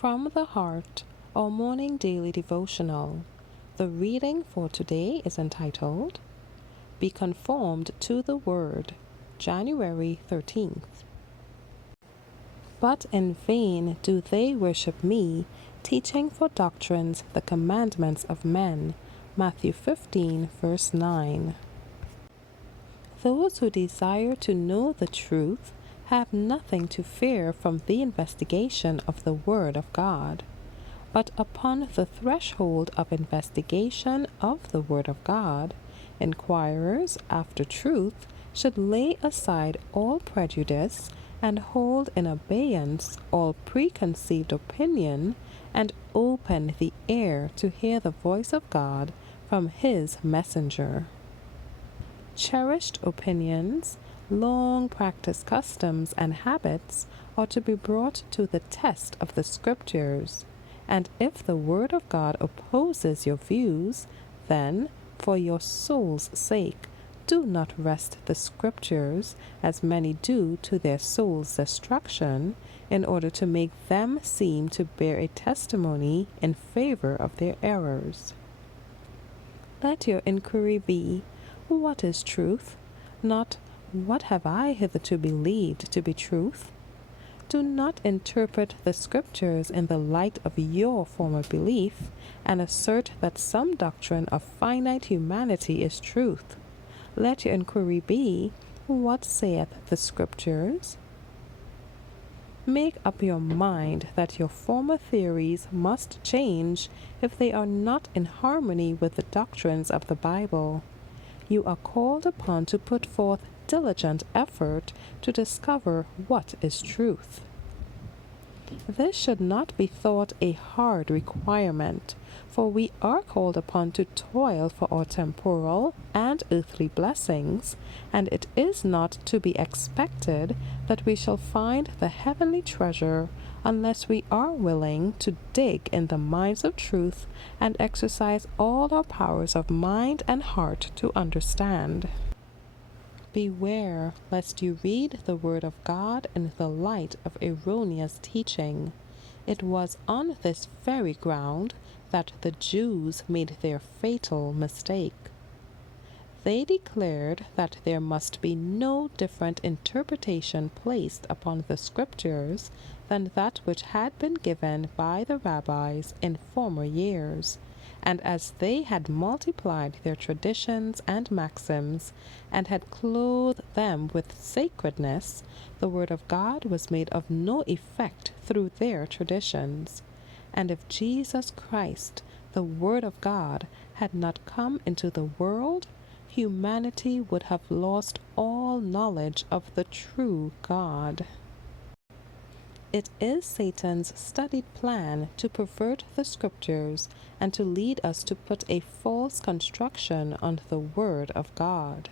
From the Heart, our morning daily devotional. The reading for today is entitled, Be Conformed to the Word, January 13th. But in vain do they worship me, teaching for doctrines the commandments of men. Matthew 15, verse 9. Those who desire to know the truth have nothing to fear from the investigation of the Word of God. But upon the threshold of investigation of the Word of God, inquirers after truth should lay aside all prejudice and hold in abeyance all preconceived opinion and open the ear to hear the voice of God from His messenger. Cherished opinions, long practiced customs and habits are to be brought to the test of the Scriptures, and if the Word of God opposes your views, then, for your soul's sake, do not wrest the Scriptures, as many do to their soul's destruction, in order to make them seem to bear a testimony in favor of their errors. Let your inquiry be, what is truth? Not, what have I hitherto believed to be truth? Do not interpret the Scriptures in the light of your former belief and assert that some doctrine of finite humanity is truth. Let your inquiry be, what saith the Scriptures? Make up your mind that your former theories must change if they are not in harmony with the doctrines of the Bible. You are called upon to put forth diligent effort to discover what is truth. This should not be thought a hard requirement, for we are called upon to toil for our temporal and earthly blessings, and it is not to be expected that we shall find the heavenly treasure unless we are willing to dig in the mines of truth and exercise all our powers of mind and heart to understand. Beware lest you read the Word of God in the light of erroneous teaching. It was on this very ground that the Jews made their fatal mistake. They declared that there must be no different interpretation placed upon the Scriptures than that which had been given by the rabbis in former years, and as they had multiplied their traditions and maxims, and had clothed them with sacredness, the Word of God was made of no effect through their traditions. And if Jesus Christ, the Word of God, had not come into the world, humanity would have lost all knowledge of the true God. It is Satan's studied plan to pervert the Scriptures and to lead us to put a false construction on the Word of God.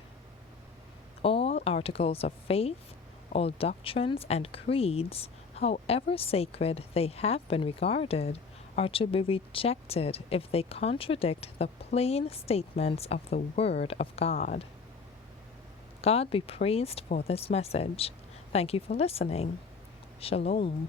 All articles of faith, all doctrines and creeds, however sacred they have been regarded, are to be rejected if they contradict the plain statements of the Word of God. God be praised for this message. Thank you for listening. Shalom.